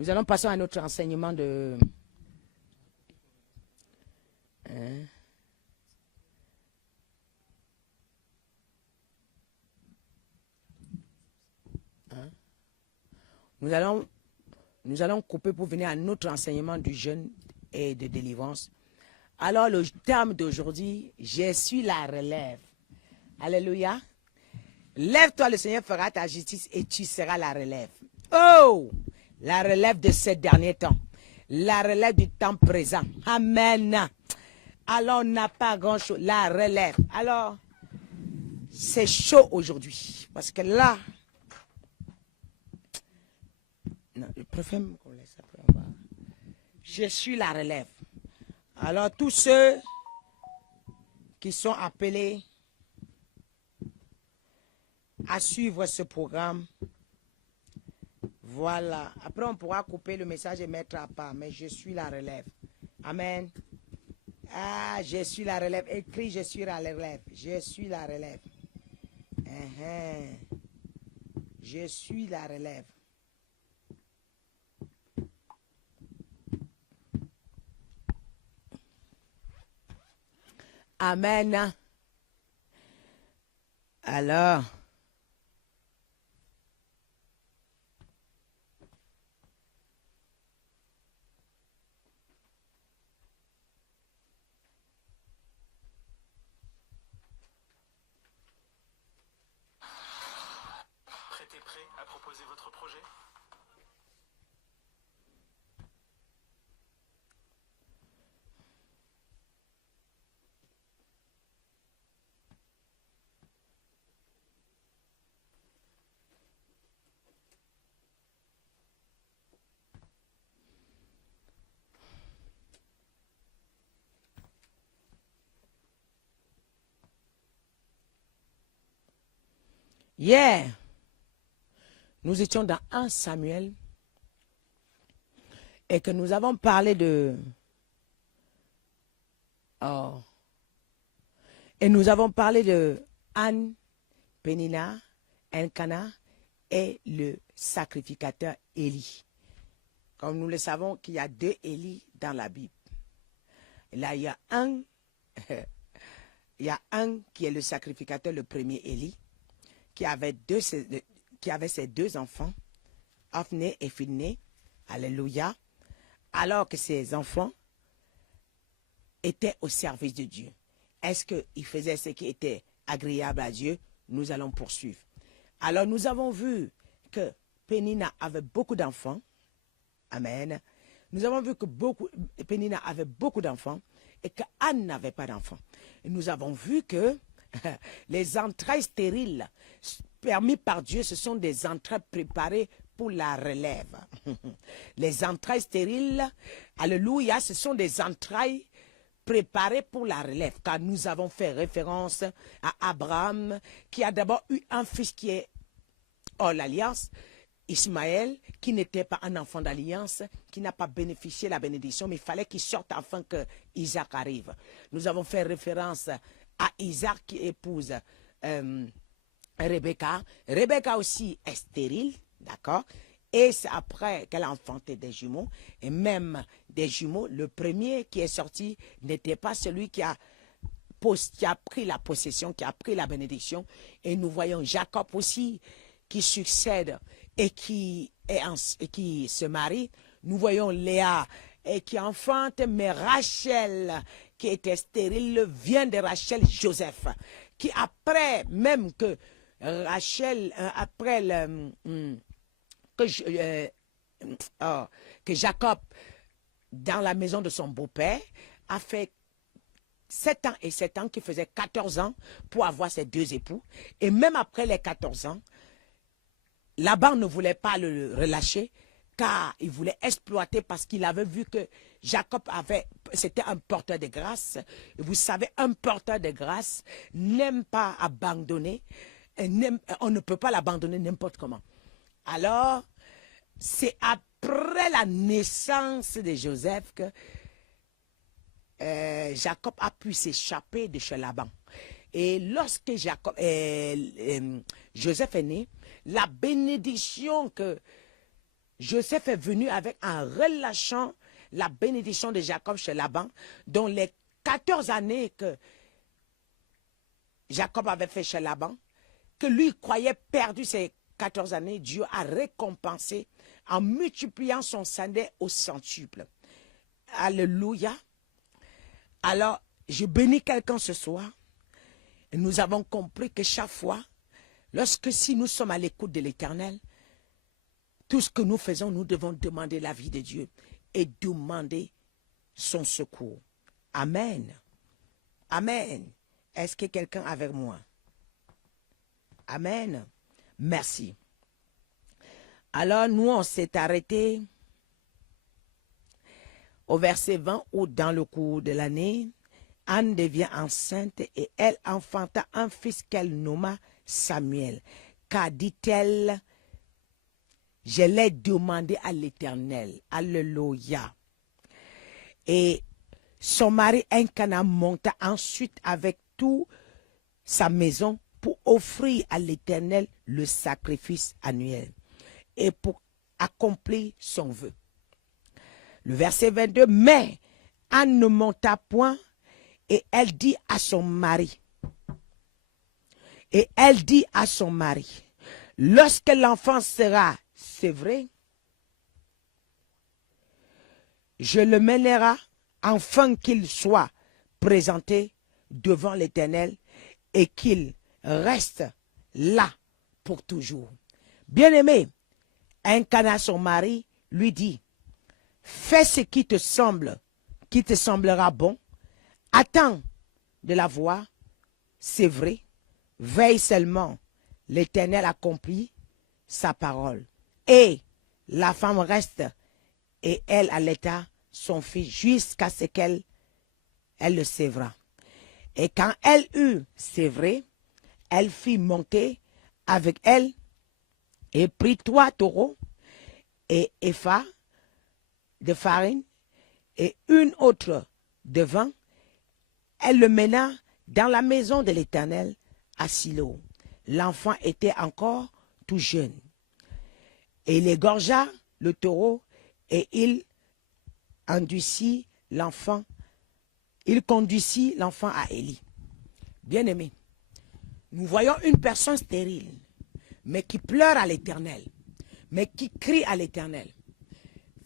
Nous allons passer à notre enseignement de... Hein? Hein? Nous allons couper pour venir à notre enseignement du jeûne et de délivrance. Alors, le terme d'aujourd'hui, je suis la relève. Alléluia. Lève-toi, le Seigneur fera ta justice et tu seras la relève. Oh! La relève de ces derniers temps. La relève du temps présent. Amen. Alors, on n'a pas grand-chose. La relève. Alors, c'est chaud aujourd'hui. Parce que là... Non, je préfère qu'on laisse après. Je suis la relève. Alors, tous ceux qui sont appelés à suivre ce programme, voilà. Après, on pourra couper le message et mettre à part. Mais je suis la relève. Amen. Ah, je suis la relève. Écris, je suis la relève. Je suis la relève. Je suis la relève. Amen. Alors... Êtes-vous prêt à proposer votre projet? Hier, nous étions dans 1 Samuel et que nous avons parlé de... Oh. Et nous avons parlé de Anne, Pénina, Elkana et le sacrificateur Élie. Comme nous le savons qu'il y a 2 Élie dans la Bible. Et là, il y a un qui est le sacrificateur, le premier Élie, qui avait ses 2 enfants, Ophné et Phiné. Alléluia. Alors que ses enfants étaient au service de Dieu. Est-ce qu'ils faisaient ce qui était agréable à Dieu? Nous allons poursuivre. Alors nous avons vu que Pénina avait beaucoup d'enfants. Amen. Nous avons vu que Pénina avait beaucoup d'enfants et que Anne n'avait pas d'enfants. Et nous avons vu que les entrailles stériles permis par Dieu, ce sont des entrailles préparées pour la relève. Les entrailles stériles, alléluia, ce sont des entrailles préparées pour la relève. Car nous avons fait référence à Abraham, qui a d'abord eu un fils qui est hors l'alliance, Ismaël, qui n'était pas un enfant d'alliance, qui n'a pas bénéficié de la bénédiction, mais il fallait qu'il sorte afin que Isaac arrive. Nous avons fait référence à Isaac qui épouse Rebecca. Rebecca aussi est stérile, d'accord? Et c'est après qu'elle a enfanté des jumeaux. Et même des jumeaux, le premier qui est sorti n'était pas celui qui a pris la possession, qui a pris la bénédiction. Et nous voyons Jacob aussi qui succède et qui se marie. Nous voyons Léa et qui enfante, mais Rachel, qui était stérile, vient de Rachel Joseph, qui après, même que Rachel, que Jacob, dans la maison de son beau-père, a fait 7 ans et 7 ans, qui faisait 14 ans pour avoir ses 2 époux. Et même après les 14 ans, Laban ne voulait pas le relâcher, car il voulait exploiter, parce qu'il avait vu que Jacob c'était un porteur de grâce. Et vous savez, un porteur de grâce n'aime pas abandonner. On ne peut pas l'abandonner n'importe comment. Alors, c'est après la naissance de Joseph que Jacob a pu s'échapper de chez Laban. Et lorsque Joseph est né, la bénédiction que Joseph est venu en relâchant la bénédiction de Jacob chez Laban, dont les 14 années que Jacob avait fait chez Laban, que lui croyait perdu ces 14 années, Dieu a récompensé en multipliant son salaire au centuple. Alléluia. Alors, je bénis quelqu'un ce soir. Et nous avons compris que chaque fois, si nous sommes à l'écoute de l'Éternel, tout ce que nous faisons, nous devons demander la vie de Dieu et demander son secours. Amen. Amen. Est-ce que quelqu'un est avec moi? Amen. Merci. Alors, nous, on s'est arrêté au verset 20 où, dans le cours de l'année, Anne devient enceinte et elle enfanta un fils qu'elle nomma Samuel. Car, dit-elle, je l'ai demandé à l'Éternel. Alléluia. Et son mari Elkana monta ensuite avec toute sa maison pour offrir à l'Éternel le sacrifice annuel et pour accomplir son vœu. Le verset 22, mais Anne ne monta point et elle dit à son mari, lorsque l'enfant sera sevré, je le mènerai afin qu'il soit présenté devant l'Éternel et qu'il reste là pour toujours. Bien-aimé, Elkana, son mari, lui dit, fais ce qui te semblera bon, attends de la voir, c'est vrai, veille seulement, l'Éternel accomplit sa parole. Et la femme reste, et elle allaita son fils jusqu'à ce qu'elle le sévra. Et quand elle eut sévré, elle fit monter avec elle et prit 3 taureaux et épha de farine et une autre de vin. Elle le mena dans la maison de l'Éternel à Silo. L'enfant était encore tout jeune. Et il égorgea le taureau et il conduisit l'enfant à Élie. Bien-aimé, nous voyons une personne stérile, mais qui pleure à l'Éternel, mais qui crie à l'Éternel.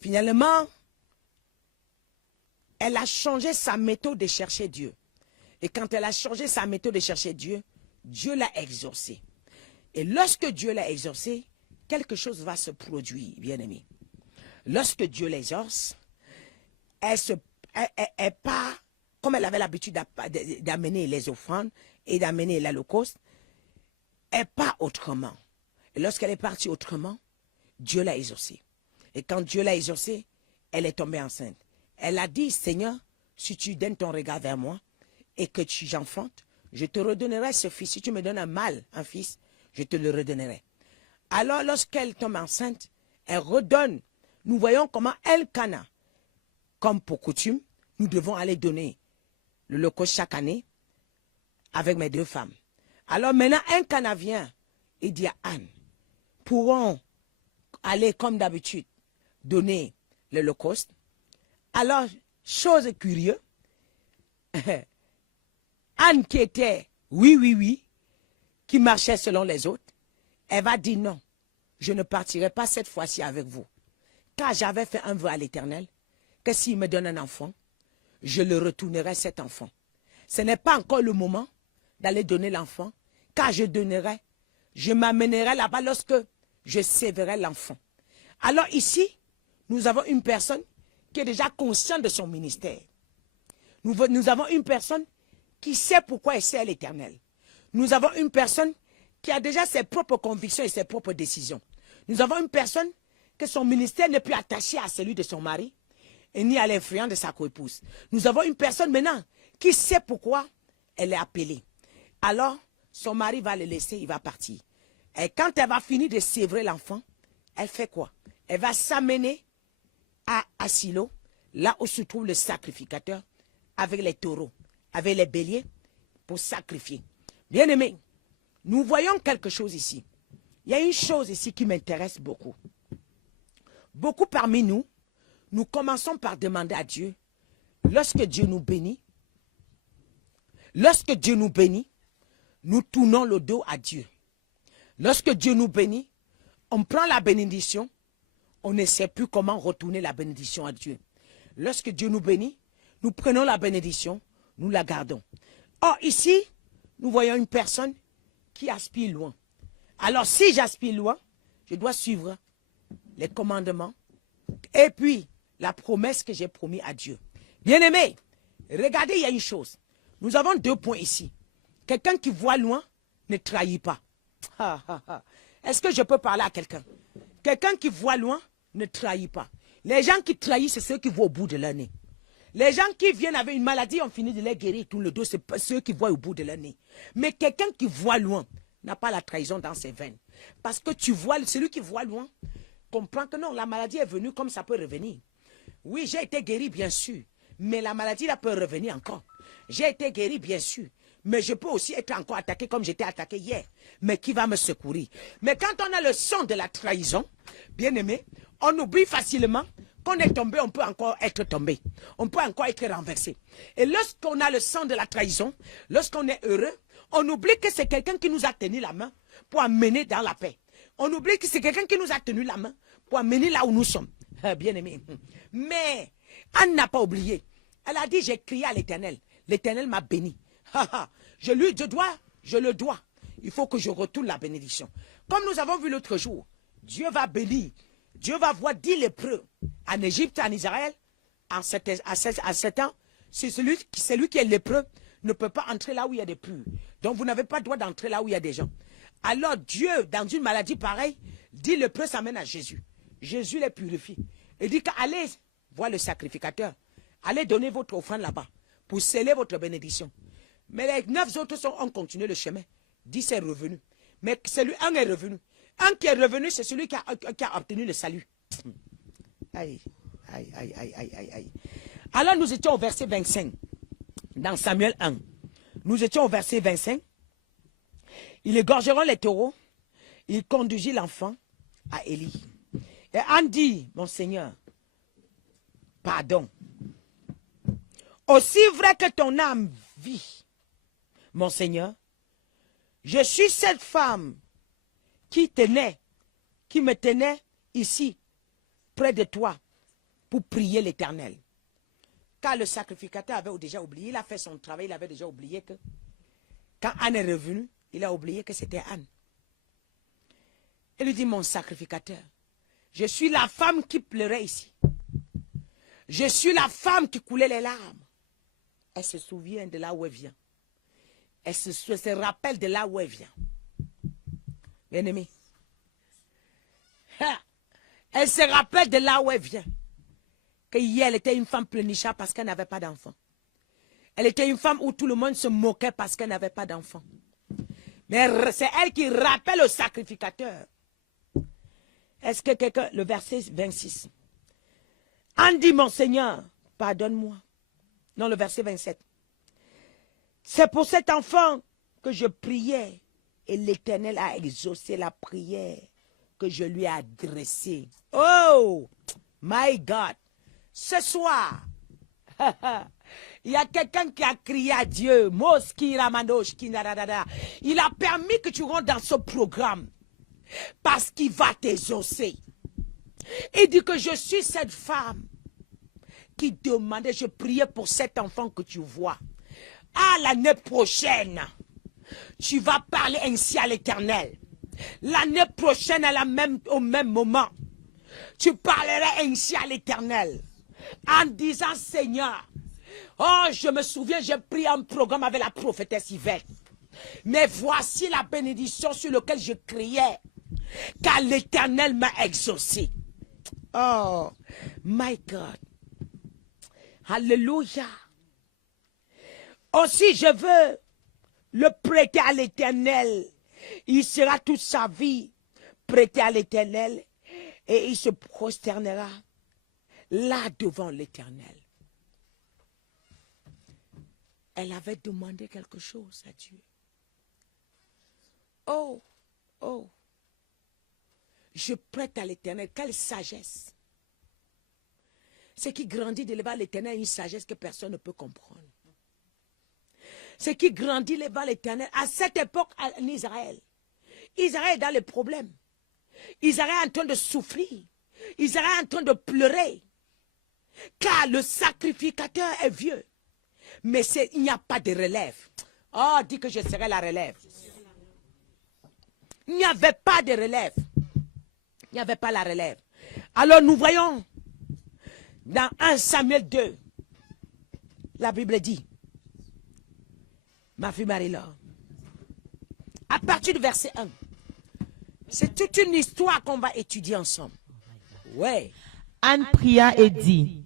Finalement, elle a changé sa méthode de chercher Dieu. Et quand elle a changé sa méthode de chercher Dieu, Dieu l'a exaucée. Et lorsque Dieu l'a exaucée, quelque chose va se produire, bien-aimé. Lorsque Dieu l'exauce, elle part, comme elle avait l'habitude d'amener les offrandes et d'amener l'holocauste, elle part autrement. Et lorsqu'elle est partie autrement, Dieu l'a exaucée. Et quand Dieu l'a exaucée, elle est tombée enceinte. Elle a dit, Seigneur, si tu donnes ton regard vers moi et que j'enfante, je te redonnerai ce fils. Si tu me donnes un fils, je te le redonnerai. Alors, lorsqu'elle tombe enceinte, elle redonne. Nous voyons comment Elkana, comme pour coutume, nous devons aller donner le holocauste chaque année avec mes 2 femmes. Alors maintenant, Elkana vient et dit à Anne, pourrons aller comme d'habitude donner le holocauste. Alors, chose curieuse, Anne qui était oui, qui marchait selon les autres, elle va dire non, je ne partirai pas cette fois-ci avec vous. Car j'avais fait un vœu à l'Éternel, que s'il me donne un enfant, je le retournerai cet enfant. Ce n'est pas encore le moment d'aller donner l'enfant, car je m'amènerai là-bas lorsque je séverai l'enfant. Alors ici, nous avons une personne qui est déjà consciente de son ministère. Nous avons une personne qui sait pourquoi elle sert l'Éternel. Nous avons une personne qui a déjà ses propres convictions et ses propres décisions. Nous avons une personne que son ministère n'est plus attaché à celui de son mari et ni à l'influence de sa coépouse. Nous avons une personne maintenant qui sait pourquoi elle est appelée. Alors, son mari va le laisser, il va partir. Et quand elle va finir de sévrer l'enfant, elle fait quoi? Elle va s'amener à Silo, là où se trouve le sacrificateur, avec les taureaux, avec les béliers, pour sacrifier. Bien-aimés, nous voyons quelque chose ici. Il y a une chose ici qui m'intéresse beaucoup. beaucoup parmi nous, nous commençons par demander à Dieu, lorsque Dieu nous bénit, nous tournons le dos à Dieu. Lorsque Dieu nous bénit, on prend la bénédiction, on ne sait plus comment retourner la bénédiction à Dieu. Lorsque Dieu nous bénit, nous prenons la bénédiction, nous la gardons. Or, ici, nous voyons une personne qui aspire loin. Alors, si j'aspire loin, je dois suivre les commandements et puis la promesse que j'ai promise à Dieu. Bien-aimés, regardez, il y a une chose. Nous avons 2 points ici. Quelqu'un qui voit loin ne trahit pas. Est-ce que je peux parler à quelqu'un? Quelqu'un qui voit loin ne trahit pas. Les gens qui trahissent, c'est ceux qui voient au bout de leur nez. Les gens qui viennent avec une maladie, on finit de les guérir tout le dos, c'est ceux qui voient au bout de leur nez. Mais quelqu'un qui voit loin n'a pas la trahison dans ses veines. Parce que tu vois, celui qui voit loin comprend que non, la maladie est venue comme ça peut revenir. Oui, j'ai été guéri, bien sûr, mais la maladie là peut revenir encore. J'ai été guéri, bien sûr, mais je peux aussi être encore attaqué comme j'étais attaqué hier. Mais qui va me secourir? Mais quand on a le son de la trahison, bien aimé, on oublie facilement qu'on est tombé, on peut encore être tombé. On peut encore être renversé. Et lorsqu'on a le sang de la trahison, lorsqu'on est heureux, on oublie que c'est quelqu'un qui nous a tenu la main pour amener dans la paix. On oublie que c'est quelqu'un qui nous a tenu la main pour amener là où nous sommes. Bien aimé. Mais Anne n'a pas oublié. Elle a dit, j'ai crié à l'Éternel. L'Éternel m'a béni. Je le dois. Il faut que je retourne la bénédiction. Comme nous avons vu l'autre jour, Dieu va bénir. Dieu va voir 10 lépreux en Égypte, en Israël, à 7 ans. C'est celui qui est lépreux ne peut pas entrer là où il y a des purs. Donc vous n'avez pas le droit d'entrer là où il y a des gens. Alors Dieu, dans une maladie pareille, 10 lépreux s'amènent à Jésus. Jésus les purifie. Il dit qu'allez voir le sacrificateur. Allez donner votre offrande là-bas pour sceller votre bénédiction. Mais les 9 autres ont continué le chemin. 10 est revenu. Mais un est revenu. Un qui est revenu, c'est celui qui a obtenu le salut. Aïe, aïe, aïe, aïe, aïe, aïe. Alors nous étions au verset 25. Dans Samuel 1. Nous étions au verset 25. Ils égorgeront les taureaux. Il conduisit l'enfant à Élie. Et Anne dit, mon Seigneur, pardon. Aussi vrai que ton âme vit, mon Seigneur, je suis cette femme qui me tenait ici, près de toi, pour prier l'Éternel. Car le sacrificateur avait déjà oublié, il a fait son travail, il avait déjà oublié que, quand Anne est revenue, il a oublié que c'était Anne. Il lui dit, mon sacrificateur, je suis la femme qui pleurait ici. Je suis la femme qui coulait les larmes. Elle se souvient de là où elle vient. Elle se rappelle de là où elle vient. Bien-aimé. Elle se rappelle de là où elle vient. Que hier, elle était une femme pleurnichard parce qu'elle n'avait pas d'enfant. Elle était une femme où tout le monde se moquait parce qu'elle n'avait pas d'enfant. Mais c'est elle qui rappelle au sacrificateur. Est-ce que quelqu'un... Le verset 26. Anne dit, mon Seigneur, pardonne-moi. Non, le verset 27. C'est pour cet enfant que je priais et l'Éternel a exaucé la prière que je lui ai adressée. Oh, my God. Ce soir, il y a quelqu'un qui a crié à Dieu. Il a permis que tu rentres dans ce programme parce qu'il va t'exaucer. Il dit que je suis cette femme qui demandait, je priais pour cet enfant que tu vois. À l'année prochaine, tu vas parler ainsi à l'Éternel. L'année prochaine, au même moment, tu parleras ainsi à l'Éternel. En disant, Seigneur, oh, je me souviens, j'ai pris un programme avec la prophétesse Yvette. Mais voici la bénédiction sur laquelle je criais, car l'Éternel m'a exaucé. Oh, my God. Alléluia. Aussi, je veux le prêter à l'Éternel. Il sera toute sa vie prêté à l'Éternel et il se prosternera là devant l'Éternel. Elle avait demandé quelque chose à Dieu. Oh, oh. Je prête à l'Éternel. Quelle sagesse. Ce qui grandit devant l'Éternel a une sagesse que personne ne peut comprendre. Ce qui grandit devant l'Éternel, à cette époque en Israël, Israël est dans les problèmes. Israël est en train de souffrir. Israël est en train de pleurer. Car le sacrificateur est vieux. Mais il n'y a pas de relève. Oh, dis que je serai la relève. Il n'y avait pas de relève. Il n'y avait pas la relève. Alors nous voyons dans 1 Samuel 2, la Bible dit, ma fille Marie-Laure, à partir du verset 1, c'est toute une histoire qu'on va étudier ensemble. Ouais. Anne pria et dit,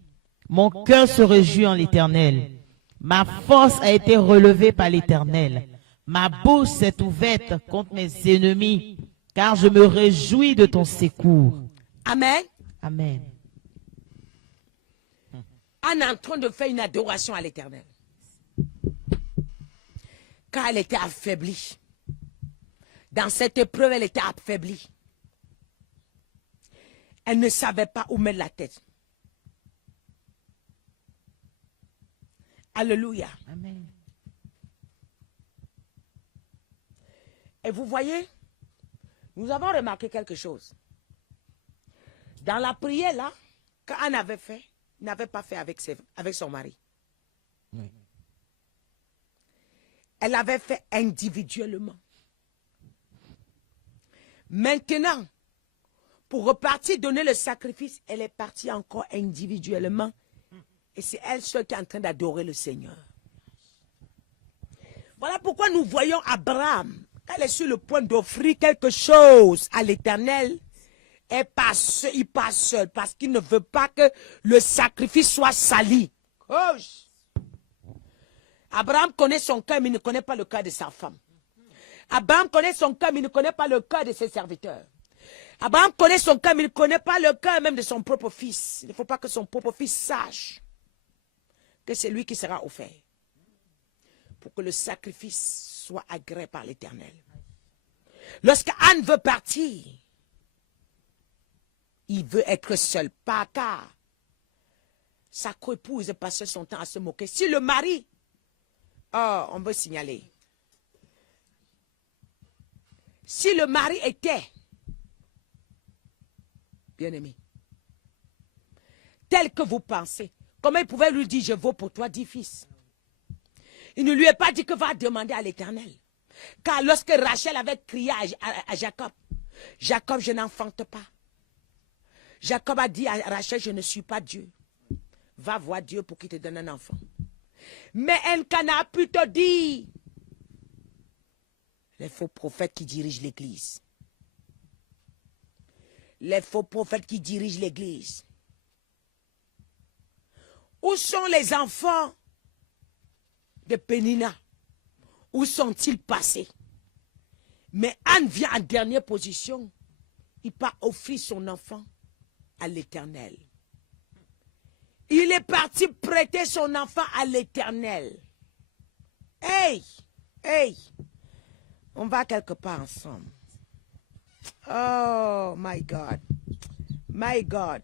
mon cœur se réjouit en l'Éternel. Ma force a été relevée par l'Éternel. Ma bouche s'est ouverte contre mes ennemis, car je me réjouis de ton secours. Amen. Amen. Anne est en train de faire une adoration à l'Éternel. Car elle était affaiblie. Dans cette épreuve, elle était affaiblie. Elle ne savait pas où mettre la tête. Alléluia. Amen. Et vous voyez, nous avons remarqué quelque chose. Dans la prière là, qu'Anne avait fait, n'avait pas fait avec son mari. Oui. Elle avait fait individuellement. Maintenant, pour repartir donner le sacrifice, elle est partie encore individuellement. Et c'est elle seule qui est en train d'adorer le Seigneur. Voilà pourquoi nous voyons Abraham, quand elle est sur le point d'offrir quelque chose à l'Éternel, il passe seul parce qu'il ne veut pas que le sacrifice soit sali. Abraham connaît son cœur, mais il ne connaît pas le cœur de sa femme. Abraham connaît son cœur, mais il ne connaît pas le cœur de ses serviteurs. Abraham connaît son cœur, mais il ne connaît pas le cœur même de son propre fils. Il ne faut pas que son propre fils sache que c'est lui qui sera offert. Pour que le sacrifice soit agréé par l'Éternel. Lorsque Anne veut partir, il veut être seul. Pas car sa coépouse passait son temps à se moquer. Si le mari, on veut signaler. Si le mari était bien-aimé, tel que vous pensez, comment il pouvait lui dire, je vaux pour toi 10 fils? Il ne lui est pas dit que va demander à l'Éternel. Car lorsque Rachel avait crié à Jacob, Jacob, je n'enfante pas. Jacob a dit à Rachel, je ne suis pas Dieu. Va voir Dieu pour qu'il te donne un enfant. Mais Elkana a pu te dire, les faux prophètes qui dirigent l'église. Les faux prophètes qui dirigent l'église. Où sont les enfants de Pénina? Où sont-ils passés? Mais Anne vient en dernière position. Il part offrir son enfant à l'Éternel. Il est parti prêter son enfant à l'Éternel. Hey, hey, on va quelque part ensemble. Oh, my God. My God.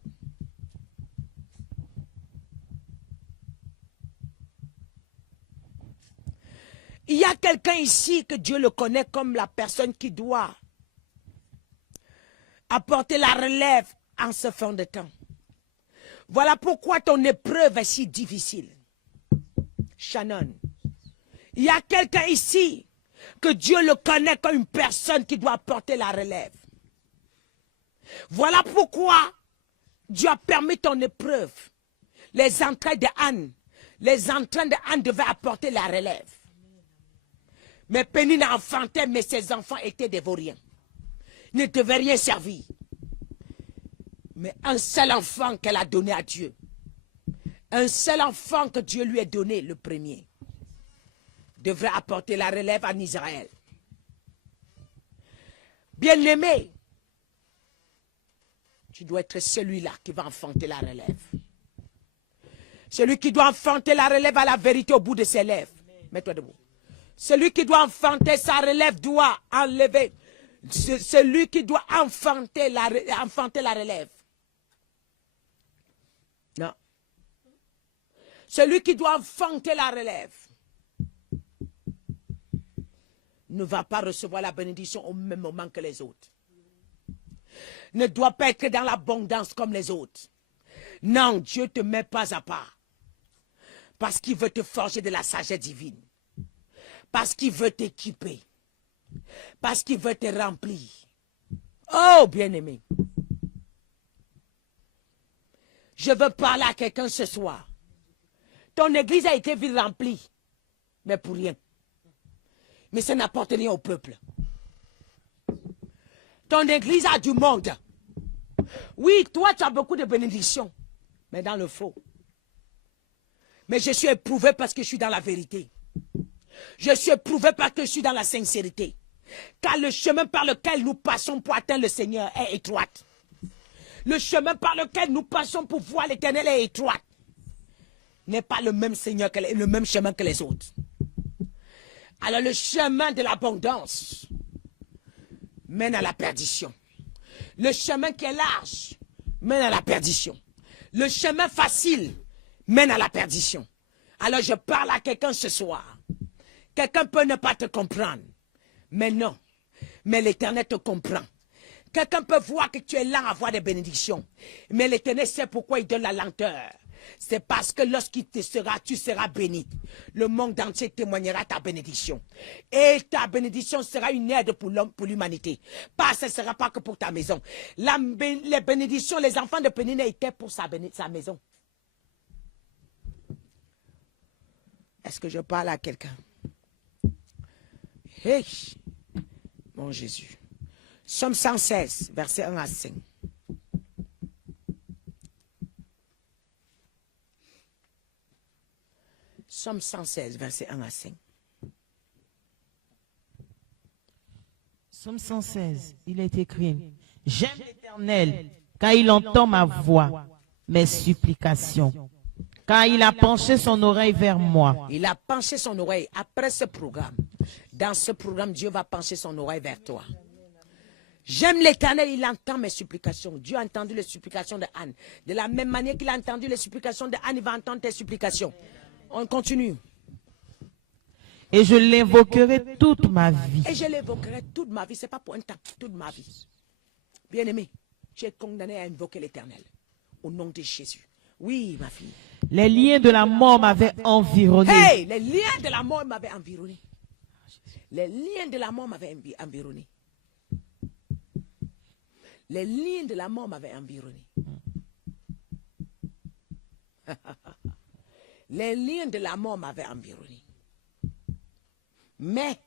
Il y a quelqu'un ici que Dieu le connaît comme la personne qui doit apporter la relève en ce fin de temps. Voilà pourquoi ton épreuve est si difficile. Shannon, il y a quelqu'un ici que Dieu le connaît comme une personne qui doit apporter la relève. Voilà pourquoi Dieu a permis ton épreuve. Les entrailles de Anne, les entrailles de Anne devaient apporter la relève. Mais Pénina enfantait, mais ses enfants étaient des vauriens. Ils ne devaient rien servir. Mais un seul enfant qu'elle a donné à Dieu. Un seul enfant que Dieu lui a donné, le premier, devrait apporter la relève en Israël. Bien-aimé, tu dois être celui-là qui va enfanter la relève. Celui qui doit enfanter la relève a la vérité au bout de ses lèvres. Mets-toi debout. Celui qui doit enfanter sa relève doit enlever. Celui qui doit enfanter la relève. Non. Celui qui doit vanter la relève ne va pas recevoir la bénédiction au même moment que les autres. Ne doit pas être dans l'abondance comme les autres. Non, Dieu ne te met pas à part. Parce qu'il veut te forger de la sagesse divine. Parce qu'il veut t'équiper. Parce qu'il veut te remplir. Oh, bien-aimé. Je veux parler à quelqu'un ce soir. Ton église a été vite remplie. Mais pour rien. Mais ça n'apporte rien au peuple. Ton église a du monde. Oui, toi, tu as beaucoup de bénédictions. Mais dans le faux. Mais je suis éprouvé parce que je suis dans la vérité. Je suis éprouvé parce que je suis dans la sincérité. Car le chemin par lequel nous passons pour atteindre le Seigneur est étroit. Le chemin par lequel nous passons pour voir l'Éternel est étroit. N'est pas le même Seigneur le même chemin que les autres. Alors le chemin de l'abondance mène à la perdition. Le chemin qui est large mène à la perdition. Le chemin facile mène à la perdition. Alors je parle à quelqu'un ce soir. Quelqu'un peut ne pas te comprendre. Mais non. Mais l'Éternel te comprend. Quelqu'un peut voir que tu es lent à avoir des bénédictions. Mais l'Éternel sait pourquoi il donne la lenteur. C'est parce que lorsqu'il te sera, tu seras béni. Le monde entier témoignera ta bénédiction. Et ta bénédiction sera une aide pour l'homme, pour l'humanité. Ce ne sera pas que pour ta maison. Les bénédictions, les enfants de Pénine étaient pour sa maison. Est-ce que je parle à quelqu'un? Hey, mon Jésus. Somme 116, verset 1 à 5. Somme 116, verset 1 à 5. Somme 116, il est écrit, « J'aime l'Éternel, car il entend ma voix, mes supplications, car il a penché son oreille vers moi. » Il a penché son oreille après ce programme. Dans ce programme, Dieu va pencher son oreille vers toi. J'aime l'Éternel, il entend mes supplications. Dieu a entendu les supplications de Anne. De la même manière qu'il a entendu les supplications de Anne, il va entendre tes supplications. On continue. Et je l'invoquerai toute ma vie. Et je l'invoquerai toute ma vie. Ce n'est pas pour un temps, toute ma vie. Bien-aimé, tu es condamné à invoquer l'Éternel. Au nom de Jésus. Oui, ma fille. Les liens de la mort m'avaient environné. Hey, les liens de la mort m'avaient environné. Les liens de la mort m'avaient environné. Les liens de la mort m'avaient environné. Les liens de la mort m'avaient environné. Mais.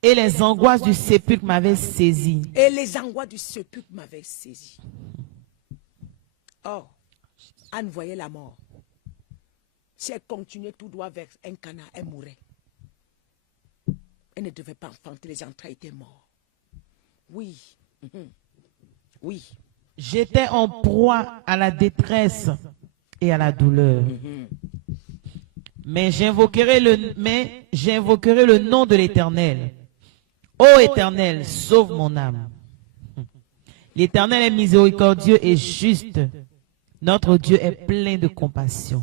Et les angoisses du sépulcre m'avaient saisi. Et les angoisses du sépulcre m'avaient saisi. Oh, Anne voyait la mort. Si elle continuait tout droit vers un canard, elle mourrait. Elle ne devait pas enfanter, les entrailles étaient morts. Oui. Oui. J'étais en proie à la détresse et à la douleur. Mais j'invoquerai le nom de l'Éternel. Ô Éternel, sauve mon âme. L'Éternel est miséricordieux et juste. Notre Dieu est plein de compassion.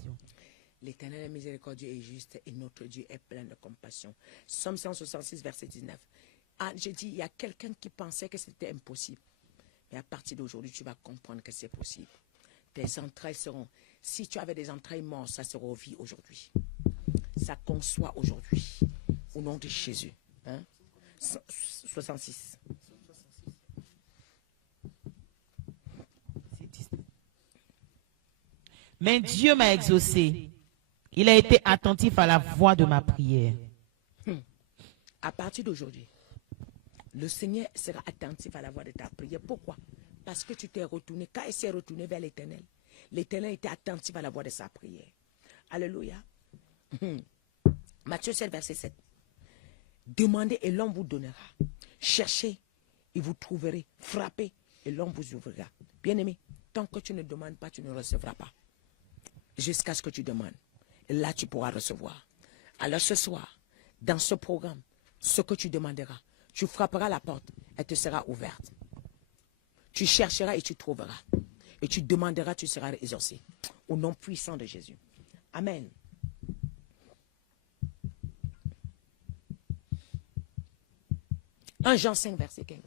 L'Éternel est miséricordieux et juste et notre Dieu est plein de compassion. Somme 166, verset 19. Ah, je dis, il y a quelqu'un qui pensait que c'était impossible. Mais à partir d'aujourd'hui, tu vas comprendre que c'est possible. Tes entrailles seront... Si tu avais des entrailles mortes, ça sera au vie aujourd'hui. Ça conçoit aujourd'hui. Au nom de Jésus. Hein? 66. Mais Dieu m'a exaucé. Il a été attentif à la voix de ma prière. À partir d'aujourd'hui, le Seigneur sera attentif à la voix de ta prière. Pourquoi? Parce que tu t'es retourné. Quand il s'est retourné vers l'Éternel, l'Éternel était attentif à la voix de sa prière. Alléluia. Matthieu 7, verset 7. Demandez et l'homme vous donnera. Cherchez et vous trouverez. Frappez et l'homme vous ouvrira. Bien-aimé, tant que tu ne demandes pas, tu ne recevras pas. Jusqu'à ce que tu demandes. Et là, tu pourras recevoir. Alors ce soir, dans ce programme, ce que tu demanderas, tu frapperas la porte, elle te sera ouverte. Tu chercheras et tu trouveras. Et tu demanderas, tu seras exaucé. Au nom puissant de Jésus. Amen. « 1 Jean 5, verset 15.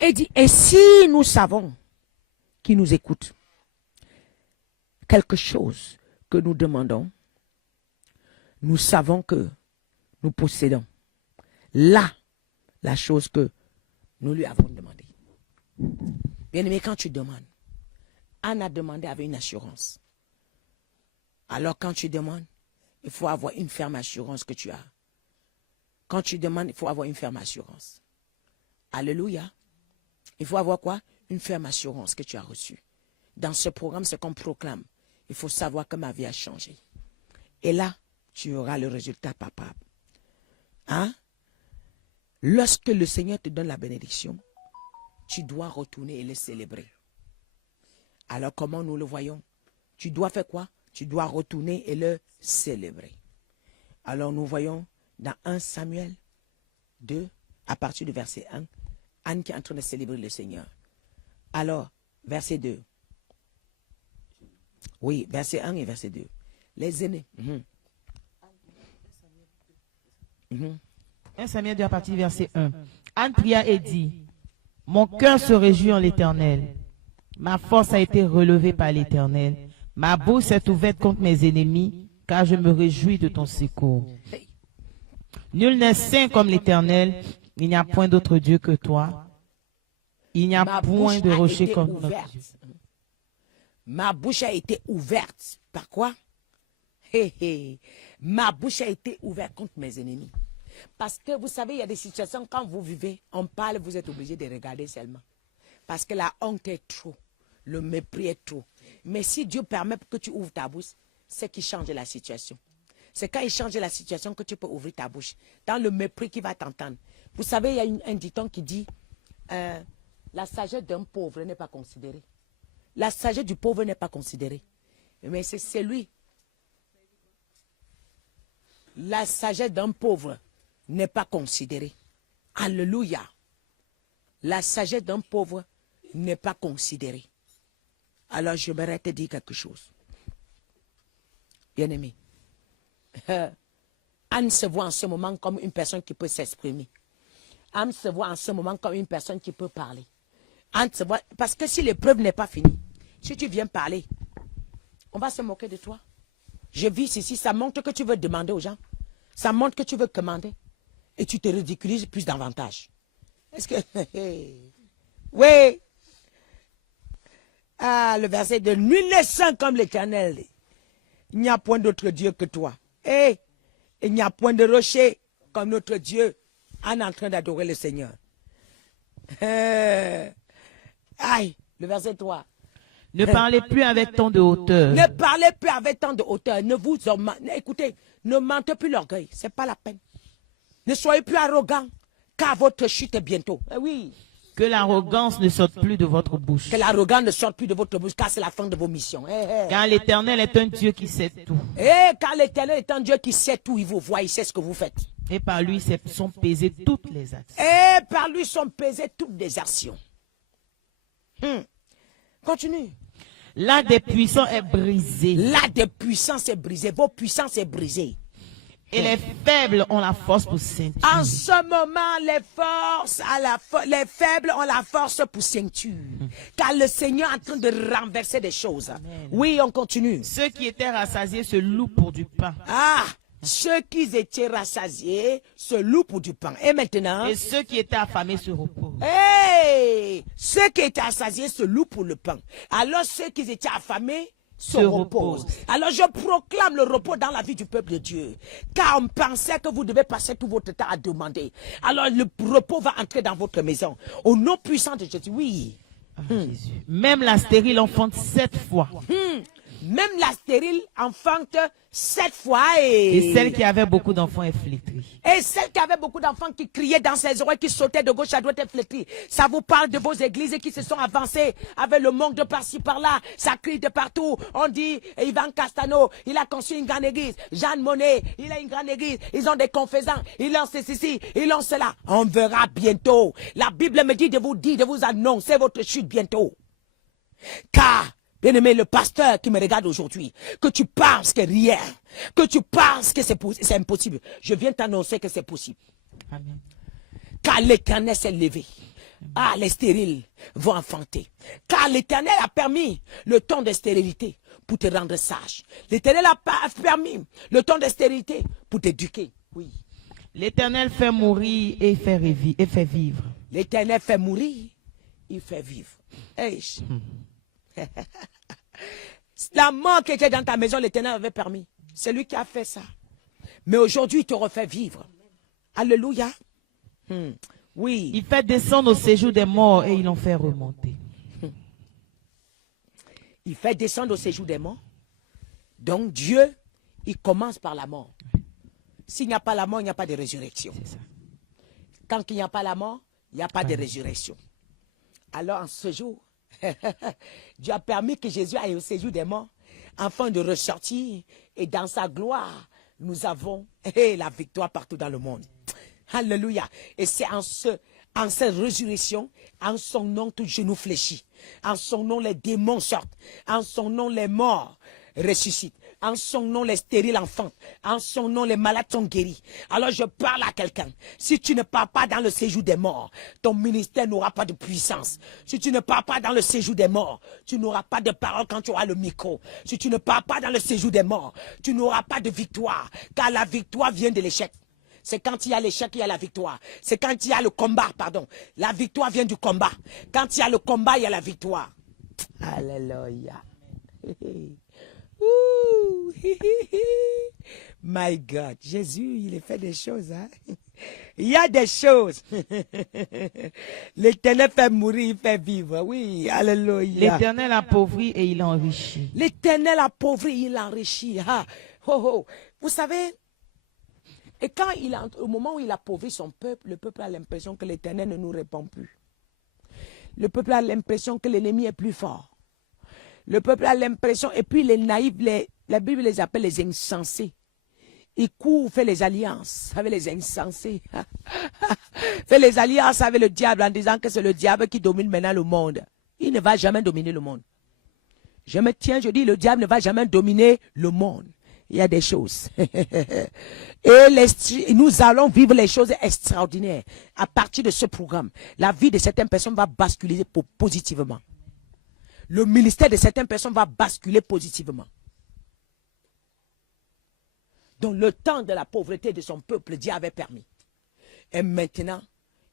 Et dit, et si nous savons qui nous écoute, quelque chose que nous demandons, nous savons que nous possédons là la chose que nous lui avons demandé. Bien aimé, quand tu demandes, Anne a demandé avec une assurance. Alors quand tu demandes, il faut avoir une ferme assurance que tu as. Quand tu demandes, il faut avoir une ferme assurance. Alléluia. Il faut avoir quoi? Une ferme assurance que tu as reçue. Dans ce programme, ce qu'on proclame, il faut savoir que ma vie a changé. Et là, tu auras le résultat palpable. Hein? Lorsque le Seigneur te donne la bénédiction, tu dois retourner et le célébrer. Alors comment nous le voyons? Tu dois faire quoi? Tu dois retourner et le célébrer. Alors nous voyons dans 1 Samuel 2, à partir du verset 1, Anne qui est en train de célébrer le Seigneur. Alors, verset 2. Oui, verset 1 et verset 2. Les aînés. 1 Samuel 2 à partir du verset 1. Anne pria et dit, mon cœur se réjouit en l'Éternel. Ma force a été relevée par l'Éternel. Ma bouche s'est ouverte contre mes ennemis, car je me réjouis de ton secours. Nul n'est saint comme l'Éternel. Il n'y a point d'autre Dieu que toi. Il n'y a point de rocher comme notre Dieu. Ma bouche a été ouverte. Par quoi? Ma bouche a été ouverte contre mes ennemis. Parce que vous savez, il y a des situations, quand vous vivez, on parle, vous êtes obligé de regarder seulement. Parce que la honte est trop. Le mépris est trop. Mais si Dieu permet que tu ouvres ta bouche, c'est qu'il change la situation. C'est quand il change la situation que tu peux ouvrir ta bouche. Dans le mépris qu'il va t'entendre. Vous savez, il y a un dicton qui dit, la sagesse d'un pauvre n'est pas considérée. La sagesse du pauvre n'est pas considérée. Mais c'est celui. La sagesse d'un pauvre n'est pas considérée. Alléluia. La sagesse d'un pauvre n'est pas considérée. Alors j'aimerais te dire quelque chose. Bien-aimé. Anne se voit en ce moment comme une personne qui peut s'exprimer. Anne se voit en ce moment comme une personne qui peut parler. Anne se voit, parce que si l'épreuve n'est pas finie, si tu viens parler, on va se moquer de toi. Je vis ici, ça montre que tu veux demander aux gens. Ça montre que tu veux commander. Et tu te ridiculises plus davantage. Est-ce que... Oui. Ah, le verset de nul n'est saint comme l'Éternel. Il n'y a point d'autre Dieu que toi. Et il n'y a point de rocher comme notre Dieu. On est en train d'adorer le Seigneur. Aïe, le verset 3. Ne parlez plus avec tant de hauteur. Ne parlez plus avec tant de hauteur. Ne vous écoutez, ne mentez plus l'orgueil. Ce n'est pas la peine. Ne soyez plus arrogant, car votre chute est bientôt. Oui. Que l'arrogance ne sorte plus de votre bouche. Que l'arrogance ne sorte plus de votre bouche, car c'est la fin de vos missions. Car l'Éternel est un Dieu qui sait tout. Car l'Éternel est un Dieu qui sait tout. Il vous voit, il sait ce que vous faites. Et par lui sont pesées toutes les actions. Et par lui sont pesées toutes les actions. Continue. L'un des puissants est brisé. L'un des puissants est brisé. Vos puissances est brisée. Et les faibles ont la force pour ceinture. En ce moment, les faibles ont la force pour ceinture. Car le Seigneur est en train de renverser des choses. Amen. Oui, on continue. Ceux qui étaient rassasiés se louent pour du pain. Ah, ceux qui étaient rassasiés se louent pour du pain. Et maintenant? Et ceux qui étaient affamés se reposent. Hey, ceux qui étaient rassasiés se louent pour le pain. Alors ceux qui étaient affamés se reposent. Alors je proclame le repos dans la vie du peuple de Dieu. Car on pensait que vous devez passer tout votre temps à demander. Alors le repos va entrer dans votre maison. Au nom puissant de Jésus, oui. Jésus. Même la stérile enfante 7 fois. Même la stérile enfante 7 fois. Et celle qui avait beaucoup d'enfants est flétrie. Et celle qui avait beaucoup d'enfants qui criaient dans ses oreilles, qui sautaient de gauche à droite est flétrie. Ça vous parle de vos églises qui se sont avancées avec le manque de par-ci par-là. Ça crie de partout. On dit, Ivan Castano, il a conçu une grande église. Jeanne Monnet, il a une grande église. Ils ont des confessants. Ils lancent ceci, ils lancent cela. On verra bientôt. La Bible me dit de vous annoncer votre chute bientôt. Car Bien-aimé, le pasteur qui me regarde aujourd'hui, que tu penses que rien, que tu penses que c'est impossible, je viens t'annoncer que c'est possible. Amen. Car l'Éternel s'est levé. Ah, les stériles vont enfanter. Car l'Éternel a permis le temps de stérilité pour te rendre sage. L'Éternel a permis le temps de stérilité pour t'éduquer. Oui. L'Éternel fait mourir et fait vivre. L'Éternel fait mourir, il fait vivre. Hey. La mort qui était dans ta maison, l'Éternel avait permis. C'est lui qui a fait ça. Mais aujourd'hui, il te refait vivre. Alléluia. Oui. Il fait descendre au séjour des morts et il en fait remonter. Il fait descendre au séjour des morts. Donc Dieu, il commence par la mort. S'il n'y a pas la mort, il n'y a pas de résurrection. Quand il n'y a pas la mort, il n'y a pas de résurrection. Alors en ce jour, Dieu a permis que Jésus aille au séjour des morts afin de ressortir et dans sa gloire, nous avons la victoire partout dans le monde. Alléluia. Et c'est en cette résurrection, en son nom, tout genou fléchit. En son nom, les démons sortent. En son nom, les morts ressuscitent. En son nom, les stériles enfantent. En son nom, les malades sont guéris. Alors je parle à quelqu'un. Si tu ne pars pas dans le séjour des morts, ton ministère n'aura pas de puissance. Si tu ne pars pas dans le séjour des morts, tu n'auras pas de parole quand tu auras le micro. Si tu ne pars pas dans le séjour des morts, tu n'auras pas de victoire. Car la victoire vient de l'échec. C'est quand il y a l'échec qu'il y a la victoire. C'est quand il y a le combat, pardon. La victoire vient du combat. Quand il y a le combat, il y a la victoire. Alléluia. My God, Jésus, il a fait des choses. Hein? Il y a des choses. L'Éternel fait mourir, il fait vivre. Oui, alléluia. L'Éternel appauvrit et il enrichit. L'Éternel appauvrit, il enrichit. Ah, oh, oh. Vous savez, et quand au moment où il appauvrit son peuple, le peuple a l'impression que l'Éternel ne nous répond plus. Le peuple a l'impression que l'ennemi est plus fort. Le peuple a l'impression, et puis les naïfs, la Bible les appelle les insensés. Ils courent, fait les alliances avec les insensés. Fait les alliances avec le diable en disant que c'est le diable qui domine maintenant le monde. Il ne va jamais dominer le monde. Je me tiens, je dis, le diable ne va jamais dominer le monde. Il y a des choses. Et nous allons vivre les choses extraordinaires. À partir de ce programme, la vie de certaines personnes va basculer positivement. Le ministère de certaines personnes va basculer positivement. Donc le temps de la pauvreté de son peuple, Dieu avait permis. Et maintenant,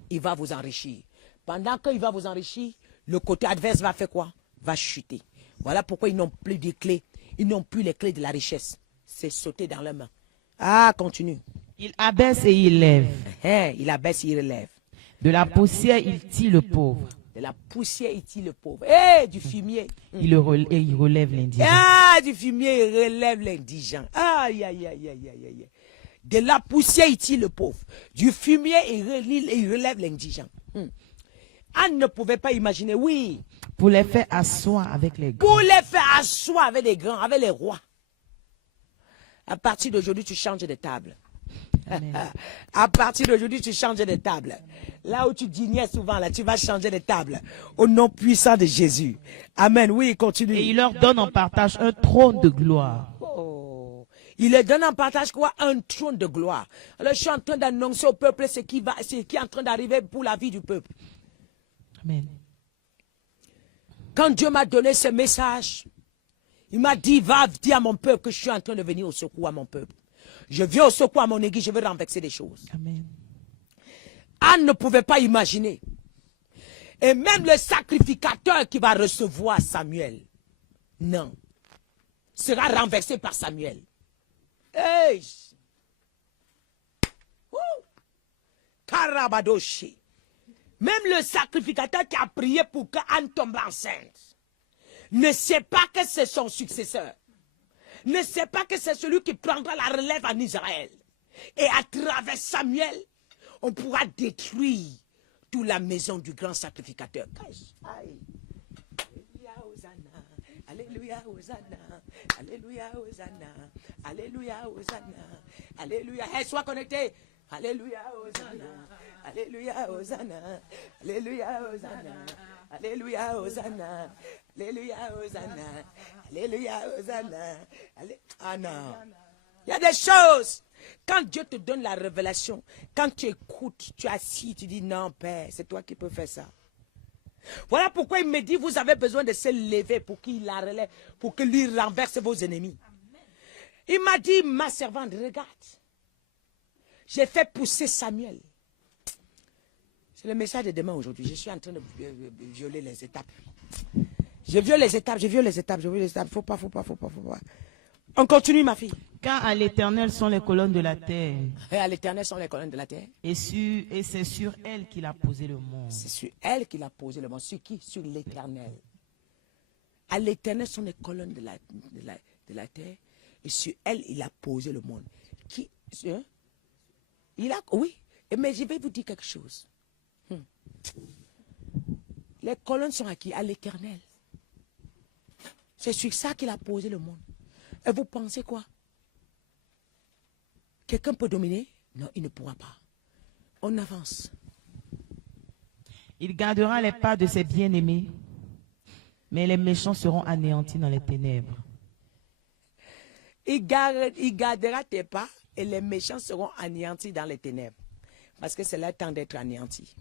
il va vous enrichir. Pendant qu'il va vous enrichir, le côté adverse va faire quoi? Va chuter. Voilà pourquoi ils n'ont plus de clés. Ils n'ont plus les clés de la richesse. C'est sauter dans leurs mains. Ah, continue. Il abaisse et il lève. Il abaisse et il relève. De la poussière, il tire le pauvre. De la poussière, il tire le pauvre. Du fumier. Il relève l'indigent. Du fumier, il relève l'indigent. Aïe, aïe, aïe, aïe, aïe, aïe. De la poussière, il tire le pauvre. Du fumier, il relève l'indigent. Anne ne pouvait pas imaginer, oui. Pour les faire asseoir avec les grands. Pour les faire asseoir avec les grands, avec les rois. À partir d'aujourd'hui, tu changes de table. À partir d'aujourd'hui, tu changes de table. Là où tu dînais souvent, là, tu vas changer de table. Au nom puissant de Jésus. Amen. Oui, continue. Et il leur donne en partage un trône de gloire. Oh. Il leur donne en partage quoi? Un trône de gloire. Alors, je suis en train d'annoncer au peuple ce qui est en train d'arriver pour la vie du peuple. Amen. Quand Dieu m'a donné ce message, il m'a dit, va dire à mon peuple que je suis en train de venir au secours à mon peuple. Je viens au secours à mon église, je veux renverser des choses. Amen. Anne ne pouvait pas imaginer. Et même le sacrificateur qui va recevoir Samuel, non, sera renversé par Samuel. Hey! Karabadoshi. Même le sacrificateur qui a prié pour qu'Anne tombe enceinte ne sait pas que c'est son successeur. Ne sait pas que c'est celui qui prendra la relève en Israël. Et à travers Samuel, on pourra détruire toute la maison du grand sacrificateur. Alléluia, Hosanna. Alléluia, Hosanna. Alléluia, Hosanna. Alléluia. Hey, sois connecté. Alléluia, Hosanna. Alléluia, Hosanna. Alléluia, Hosanna. Alléluia, Hosanna. Alléluia, Hosanna. Alléluia, Hosanna. Ah non. Il y a des choses. Quand Dieu te donne la révélation, quand tu écoutes, tu es assis, tu dis non, Père, c'est toi qui peux faire ça. Voilà pourquoi il me dit, vous avez besoin de se lever pour qu'il la relève, pour qu'il lui renverse vos ennemis. Il m'a dit, ma servante, regarde. J'ai fait pousser Samuel. C'est le message de demain aujourd'hui. Je suis en train de violer les étapes. Je viole les étapes, je viole les étapes, je viole les étapes. Faut pas. On continue, ma fille. Car à l'Éternel sont les colonnes de la terre. Et à l'Éternel sont les colonnes de la terre. Et c'est sur elle qu'il a posé le monde. C'est sur elle qu'il a posé le monde. Sur qui? Sur l'Éternel. À l'Éternel sont les colonnes de la terre. Et sur elle, il a posé le monde. Qui? Hein? Oui. Mais je vais vous dire quelque chose. Les colonnes sont à qui? À l'Éternel. C'est sur ça qu'il a posé le monde. Et vous pensez quoi? Quelqu'un peut dominer? Non, il ne pourra pas. On avance. Il gardera les pas de ses bien-aimés, mais les méchants seront anéantis dans les ténèbres. Il gardera tes pas et les méchants seront anéantis dans les ténèbres. Parce que c'est leur temps d'être anéantis.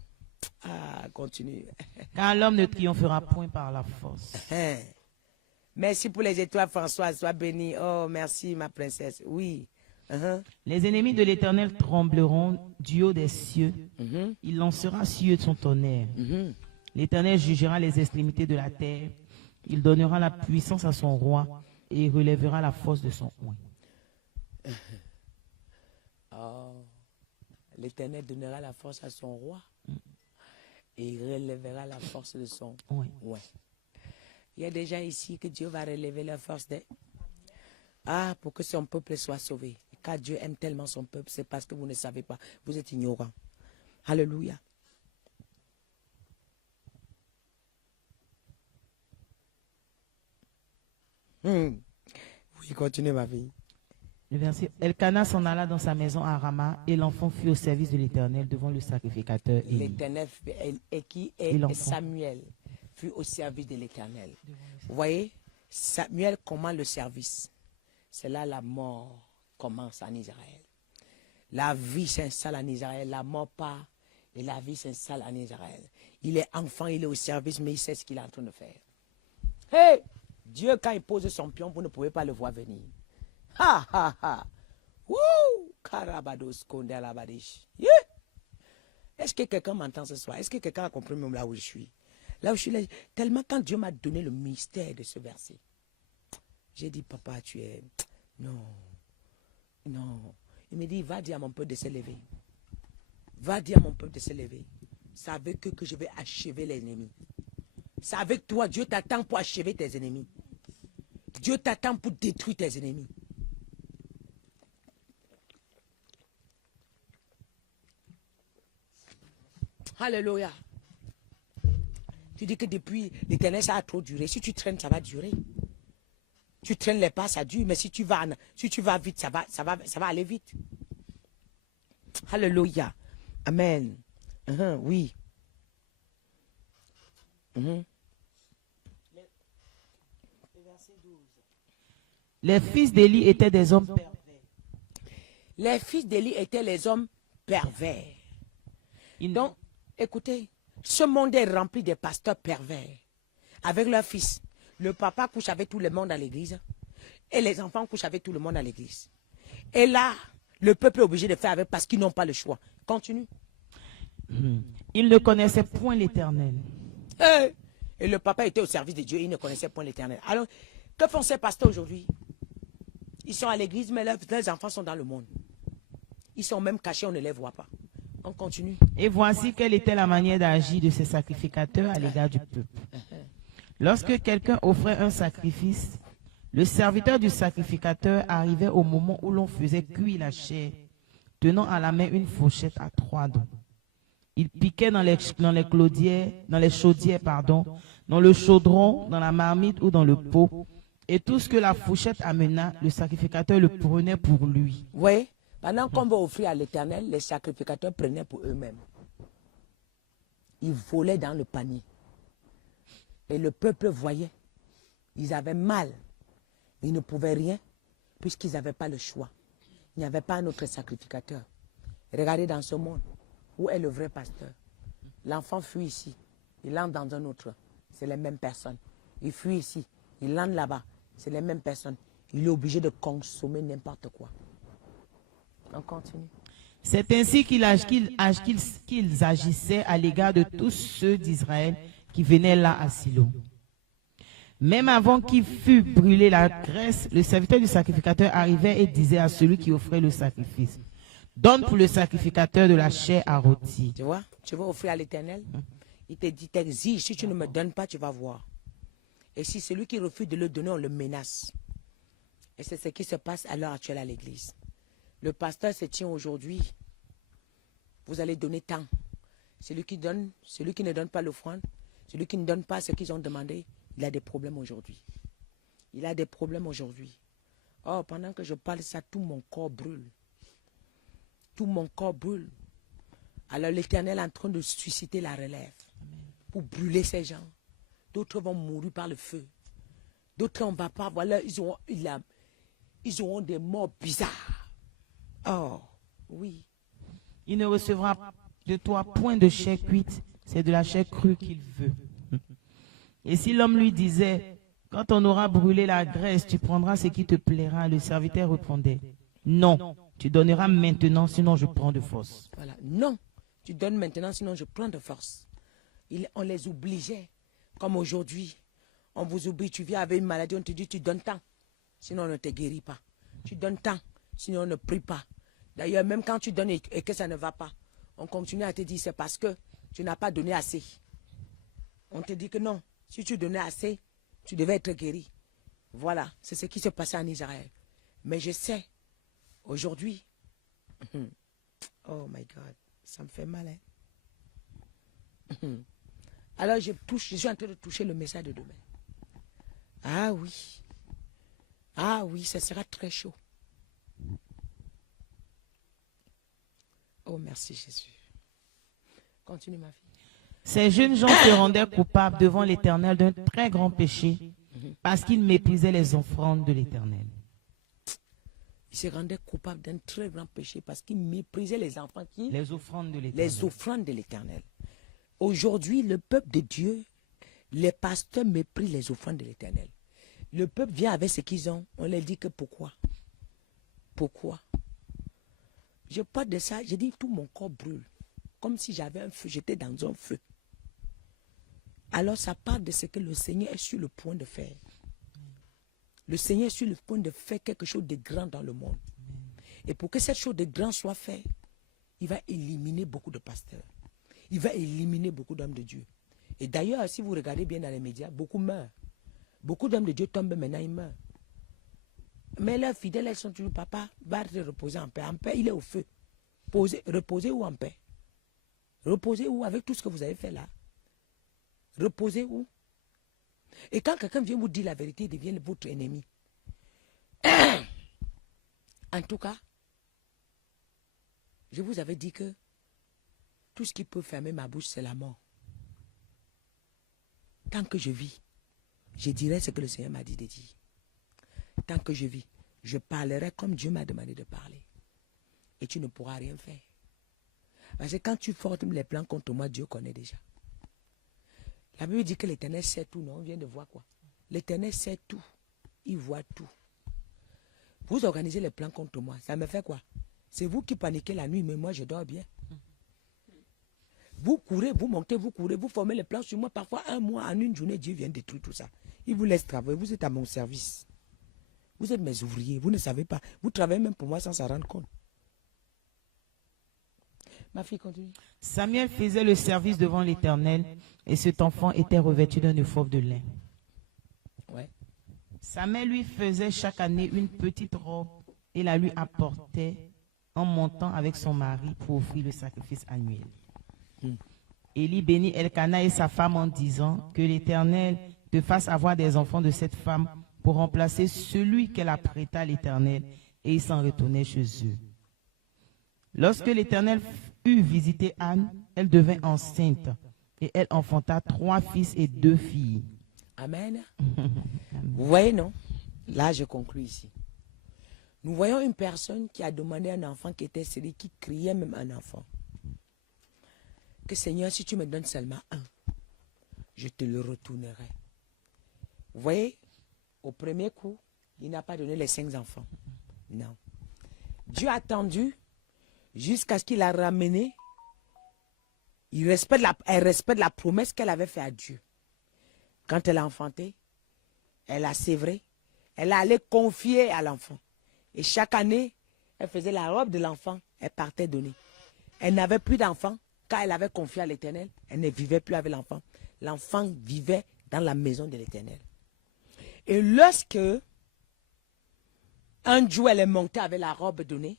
Ah, continue. Car l'homme ne triomphera point par la force. Merci pour les étoiles, Françoise. Sois bénie. Oh, merci, ma princesse. Oui. Les ennemis de l'Éternel trembleront du haut des cieux. Il lancera sur eux son tonnerre. L'Éternel jugera les extrémités de la terre. Il donnera la puissance à son roi et il relèvera la force de son oint. Oh. L'Éternel donnera la force à son roi et il relèvera la force de son oint. Il y a des gens ici que Dieu va relever la force de... Ah, pour que son peuple soit sauvé. Car Dieu aime tellement son peuple, c'est parce que vous ne savez pas. Vous êtes ignorants. Alléluia. Oui, continue ma vie. Le verset. Elkana s'en alla dans sa maison à Rama et l'enfant fut au service de l'Éternel devant le sacrificateur Élie. L'Éternel et Samuel fut au service de l'Éternel. Vous voyez, Samuel commence le service. C'est là la mort commence en Israël. La vie s'installe en Israël, la mort part et la vie s'installe en Israël. Il est enfant, il est au service, mais il sait ce qu'il est en train de faire. Hey! Dieu, quand il pose son pion, vous ne pouvez pas le voir venir. Ha ha ha! Wouh! Karabados kondelabadish. Yeah! Est-ce que quelqu'un m'entend ce soir? Est-ce que quelqu'un a compris même là où je suis? Là où je suis là, tellement quand Dieu m'a donné le mystère de ce verset, j'ai dit, papa, tu es... Non. Il me dit, va dire à mon peuple de se lever. Va dire à mon peuple de se lever. C'est avec eux que je vais achever les ennemis. C'est avec toi, Dieu t'attend pour achever tes ennemis. Dieu t'attend pour détruire tes ennemis. Alléluia. Tu dis que depuis l'Éternel, ça a trop duré. Si tu traînes, ça va durer. Tu traînes les pas, ça dure. Mais si tu vas vite, ça va aller vite. Alléluia. Amen. Oui. Les fils d'Élie étaient des hommes pervers. Les fils d'Élie étaient les hommes pervers. Donc, écoutez, ce monde est rempli de pasteurs pervers. Avec leurs fils. Le papa couche avec tout le monde à l'église. Et les enfants couchent avec tout le monde à l'église. Et là, le peuple est obligé de faire avec parce qu'ils n'ont pas le choix. Continue. Ils ne connaissaient point l'Éternel. Et le papa était au service de Dieu, il ne connaissait point l'Éternel. Alors, que font ces pasteurs aujourd'hui? Ils sont à l'église, mais leurs enfants sont dans le monde. Ils sont même cachés, on ne les voit pas. On continue. Et voici quelle était la manière d'agir de ces sacrificateurs à l'égard du peuple. Lorsque quelqu'un offrait un sacrifice, le serviteur du sacrificateur arrivait au moment où l'on faisait cuire la chair, tenant à la main une fourchette à 3 dents. Il piquait dans les chaudières, dans le chaudron, dans la marmite ou dans le pot, et tout ce que la fourchette amena, le sacrificateur le prenait pour lui. Oui, pendant qu'on va offrir à l'Éternel, les sacrificateurs prenaient pour eux-mêmes. Ils volaient dans le panier. Et le peuple voyait. Ils avaient mal. Ils ne pouvaient rien puisqu'ils n'avaient pas le choix. Il n'y avait pas un autre sacrificateur. Regardez dans ce monde, où est le vrai pasteur? L'enfant fuit ici, il entre dans un autre. C'est les mêmes personnes. Il fuit ici, il entre là-bas. C'est les mêmes personnes. Il est obligé de consommer n'importe quoi. On continue. C'est ainsi qu'ils agissaient à l'égard de tous ceux d'Israël qui venaient là à Silo. Même avant qu'il fût brûlé la graisse, le serviteur du sacrificateur arrivait et disait à celui qui offrait le sacrifice, donne pour le sacrificateur de la chair à rôtir. Tu vois, tu vas offrir à l'Éternel. Il te dit, t'exige, si tu ne me donnes pas, tu vas voir. Et si celui qui refuse de le donner, on le menace. Et c'est ce qui se passe à l'heure actuelle à l'église. Le pasteur se tient aujourd'hui. Vous allez donner tant. Celui qui donne, celui qui ne donne pas l'offrande, celui qui ne donne pas ce qu'ils ont demandé, il a des problèmes aujourd'hui. Il a des problèmes aujourd'hui. Oh, pendant que je parle ça, tout mon corps brûle. Tout mon corps brûle. Alors l'Éternel est en train de susciter la relève pour brûler ces gens. D'autres vont mourir par le feu. D'autres, on ne va pas. Voilà, ils auront des morts bizarres. Oh, oui. Il ne recevra de toi point de chair cuite, c'est de la chair crue qu'il veut. Et si l'homme lui disait, quand on aura brûlé la graisse, tu prendras ce qui te plaira, le serviteur répondait, non, tu donneras maintenant, sinon je prends de force. Voilà, non, tu donnes maintenant, sinon je prends de force. On les obligeait, comme aujourd'hui. On vous oublie, tu viens avec une maladie, on te dit, tu donnes tant, sinon on ne te guérit pas. Tu donnes tant, sinon on ne prie pas. D'ailleurs, même quand tu donnes et que ça ne va pas, on continue à te dire, c'est parce que tu n'as pas donné assez. On te dit que non, si tu donnais assez, tu devais être guéri. Voilà, c'est ce qui se passait en Israël. Mais je sais, aujourd'hui, oh my God, ça me fait mal. Hein? Alors je suis en train de toucher le message de demain. Ah oui, ça sera très chaud. Oh, merci Jésus. Continue ma fille. Ces jeunes gens se rendaient coupables devant l'Éternel d'un très grand péché parce qu'ils méprisaient les offrandes de l'Éternel. Ils se rendaient coupables d'un très grand péché parce qu'ils méprisaient les enfants qui... Les offrandes de l'Éternel. Les offrandes de l'Éternel. Aujourd'hui, le peuple de Dieu, les pasteurs méprisent les offrandes de l'Éternel. Le peuple vient avec ce qu'ils ont. On leur dit que pourquoi? Pourquoi? Je parle de ça, je dis tout mon corps brûle. Comme si j'avais un feu, j'étais dans un feu. Alors ça parle de ce que le Seigneur est sur le point de faire. Le Seigneur est sur le point de faire quelque chose de grand dans le monde. Et pour que cette chose de grand soit faite, il va éliminer beaucoup de pasteurs. Il va éliminer beaucoup d'hommes de Dieu. Et d'ailleurs, si vous regardez bien dans les médias, beaucoup meurent. Beaucoup d'hommes de Dieu tombent maintenant, ils meurent. Mais leurs fidèles, elles sont toujours, papa, va te reposer en paix. En paix, il est au feu. Reposez où en paix? Reposez où avec tout ce que vous avez fait là? Reposez où? Et quand quelqu'un vient vous dire la vérité, il devient votre ennemi. En tout cas, je vous avais dit que tout ce qui peut fermer ma bouche, c'est la mort. Tant que je vis, je dirai ce que le Seigneur m'a dit de dire. Tant que je vis, je parlerai comme Dieu m'a demandé de parler. Et tu ne pourras rien faire. Parce que quand tu formes les plans contre moi, Dieu connaît déjà. La Bible dit que l'Éternel sait tout, non? On vient de voir quoi? L'Éternel sait tout. Il voit tout. Vous organisez les plans contre moi. Ça me fait quoi? C'est vous qui paniquez la nuit, mais moi je dors bien. Vous courez, vous montez, vous courez, vous formez les plans sur moi. Parfois, un mois, en une journée, Dieu vient détruire tout ça. Il vous laisse travailler. Vous êtes à mon service. Vous êtes mes ouvriers. Vous ne savez pas. Vous travaillez même pour moi sans s'en rendre compte. Ma fille continue. Samuel faisait le service devant l'Éternel et cet enfant était revêtu d'un éphod de lin. Ouais. Samuel lui faisait chaque année une petite robe et la lui apportait en montant avec son mari pour offrir le sacrifice annuel. Élie bénit Elkana et sa femme en disant que l'Éternel te fasse avoir des enfants de cette femme pour remplacer celui qu'elle apprêta à l'Éternel, et il s'en retournait chez eux. Lorsque l'Éternel eut visité Anne, elle devint enceinte et elle enfanta 3 fils et 2 filles. Amen. Vous voyez, non? Là, je conclue ici. Nous voyons une personne qui a demandé un enfant qui était stérile, qui criait même un enfant. Que Seigneur, si tu me donnes seulement un, je te le retournerai. Vous voyez, au premier coup, il n'a pas donné les 5 enfants. Non. Dieu a attendu jusqu'à ce qu'il a ramené. Elle respecte la promesse qu'elle avait faite à Dieu. Quand elle a enfanté, elle a sévré, elle a allé confier à l'enfant. Et chaque année, elle faisait la robe de l'enfant, elle partait donner. Elle n'avait plus d'enfant, car elle avait confié à l'Éternel, elle ne vivait plus avec l'enfant. L'enfant vivait dans la maison de l'Éternel. Et lorsque un jour elle est montée avec la robe donnée,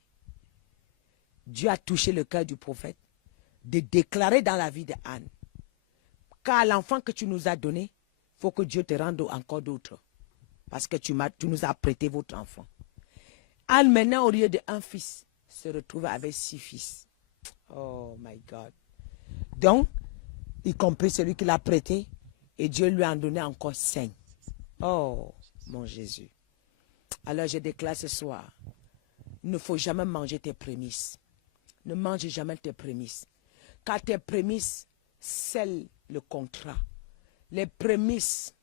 Dieu a touché le cœur du prophète de déclarer dans la vie de Anne, car l'enfant que tu nous as donné, il faut que Dieu te rende encore d'autres. Parce que tu nous as prêté votre enfant. Anne, maintenant, au lieu d'un fils, se retrouve avec 6 fils. Oh my God. Donc, y compris celui qui l'a prêté, et Dieu lui a donné encore 5. Oh, mon Jésus. Alors, je déclare ce soir, il ne faut jamais manger tes prémices. Ne mange jamais tes prémices. Car tes prémices scellent le contrat. Les prémices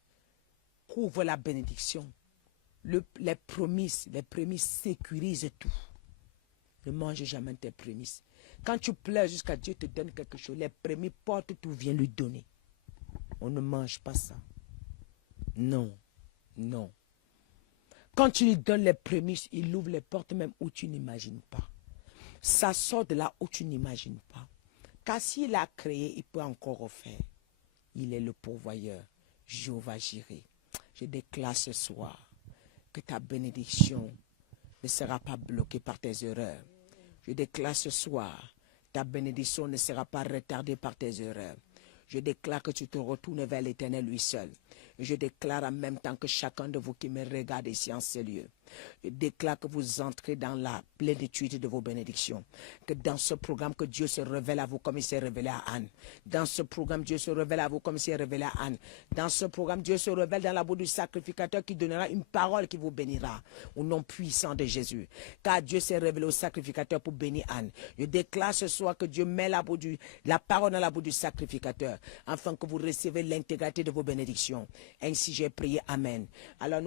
couvrent la bénédiction. Les prémices sécurisent tout. Ne mange jamais tes prémices. Quand tu pleures jusqu'à Dieu te donne quelque chose, les prémices portent tout, viens lui donner. On ne mange pas ça. Non, non. Quand tu lui donnes les prémices, il ouvre les portes même où tu n'imagines pas. Ça sort de là où tu n'imagines pas. Car s'il a créé, il peut encore refaire. Il est le pourvoyeur. Jéhovah Jireh. Je déclare ce soir que ta bénédiction ne sera pas bloquée par tes erreurs. Je déclare ce soir, ta bénédiction ne sera pas retardée par tes erreurs. Je déclare que tu te retournes vers l'Éternel lui seul. Je déclare en même temps que chacun de vous qui me regarde ici en ce lieu, je déclare que vous entrez dans la plénitude de vos bénédictions. Que dans ce programme, que Dieu se révèle à vous comme il s'est révélé à Anne. Dans ce programme, Dieu se révèle à vous comme il s'est révélé à Anne. Dans ce programme, Dieu se révèle dans la bouche du sacrificateur qui donnera une parole qui vous bénira. Au nom puissant de Jésus. Car Dieu s'est révélé au sacrificateur pour bénir Anne. Je déclare ce soir que Dieu met la parole dans la bouche du sacrificateur afin que vous recevez l'intégralité de vos bénédictions. Ainsi j'ai prié. Amen. Alors